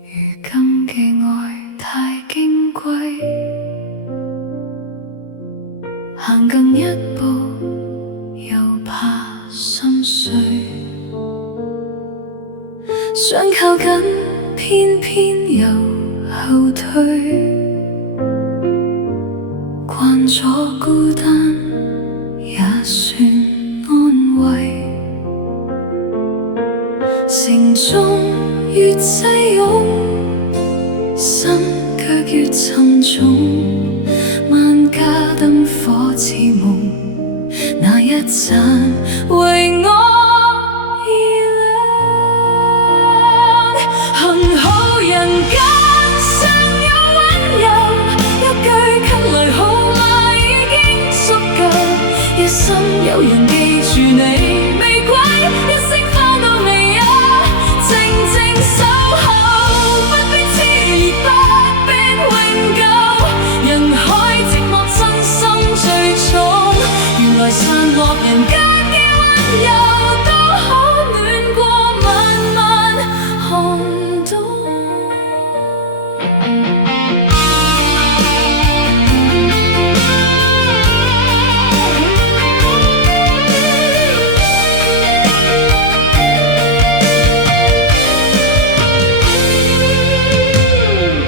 如今嘅愛太矜貴，行近一步又怕心碎，想靠近偏偏又後退，慣咗孤單也算安慰，城中越擠擁，心卻越沉重，萬家燈火似夢，那一盞為我而亮。幸好人間尚有溫柔，一句給來號碼已經足夠，一生有人記住你玫瑰，一息花都未有，靜靜守候，不必熾烈，不必永久。人海寂寞，真心最重，原來散落人間嘅溫柔，都可暖過漫漫寒冬。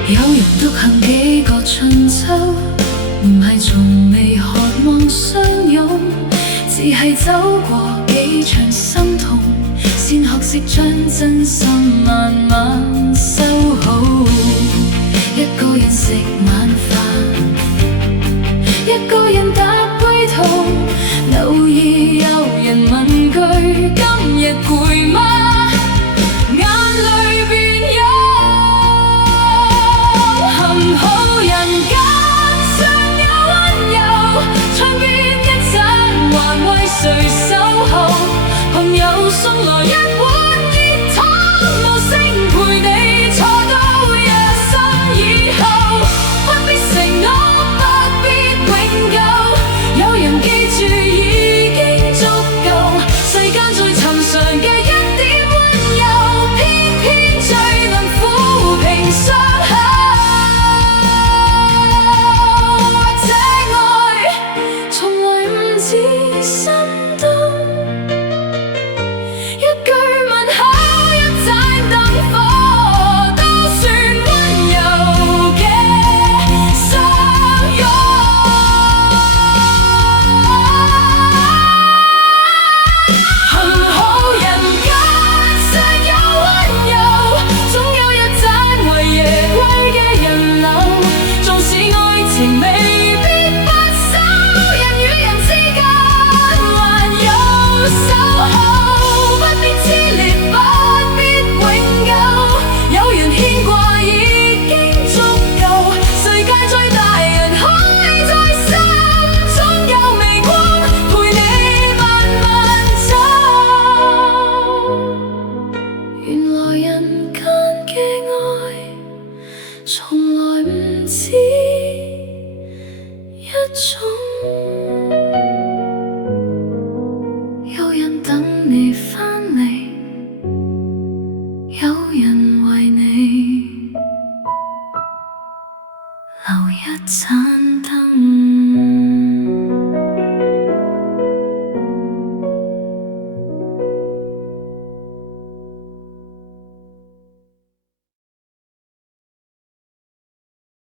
有人獨行幾個春秋，唔係從未渴望相擁，只係走過幾場心痛，先學識將真心慢慢收好。一個人食晚飯，一個人打杯湯，偶爾有人問句今日攰嗎？眼淚變湧。幸好人間尚有溫柔，窗邊一盞還為誰守候？朋友送來一碗熱湯，無聲陪你坐到夜深以後，不必承諾，不必永久，有人記住已經足夠。世間最尋常嘅一點溫柔，偏偏最能撫平傷口。心動，一句問候，一盞燈火，都算溫柔嘅相擁。幸好人間尚有溫柔，總有一盞為夜歸嘅人流，縱使愛情未必不守，人與人之間守候，不必熾烈，不必永久，有人牽掛已經足夠。世界最大人海在心，總有微光陪你慢慢走。原來人間嘅愛，從來唔止一種。有人等你返嚟，有人為你留一盞燈。